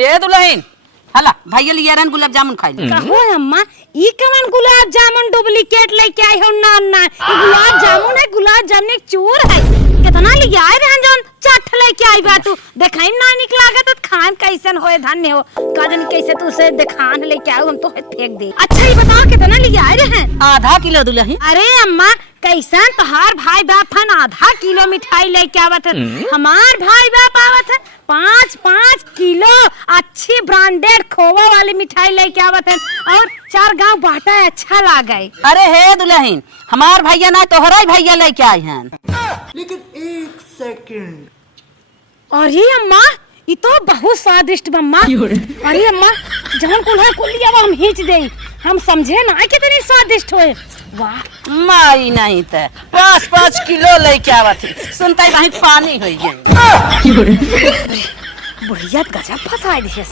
ए दुल्हन हला भैया लिया रहन गुलाब जामुन खाई ले। कहो अम्मा ई कवन गुलाब जामुन डुप्लीकेट लेके आई हो ना ना ई गुलाब जामुन है, गुलाब जामुन एक चोर है। कितना ले आए रहन जौन चट लेके आई बा तू देखाई ना निकला गे तो खान कैसन होए धन्य हो का जन कैसे तू से दिखान लेके आओ हम तो फेंक दे। अच्छा ये बता कितना ले आए रहन? आधा किलो दुल्हन। अरे अम्मा कैसन तोहार भाई बाप हन आधा किलो मिठाई लेके आवत है, हमार भाई बाप आवत है 5-5 किलो अच्छी ब्रांडेड खोवा वाली मिठाई लेके आवत है और 4 गांव बांटा अच्छा लागे। अरे हे दुल्हन हमार भैया ना तोहरा भैया लेके आए हैं। लेकिन एक सेकंड, अरे अम्मा ये तो बहुत स्वादिष्ट बम्मा। अरे अम्मा जहन कुल्हा कुलिया हम हिच दे हम समझे ना कितनी स्वादिष्ट होए। वाह माई नहीं ते 5-5 किलो लेके आवत है सुनता ही वहीं पानी हो गई। बुढ़िया गजब फसाई दी है।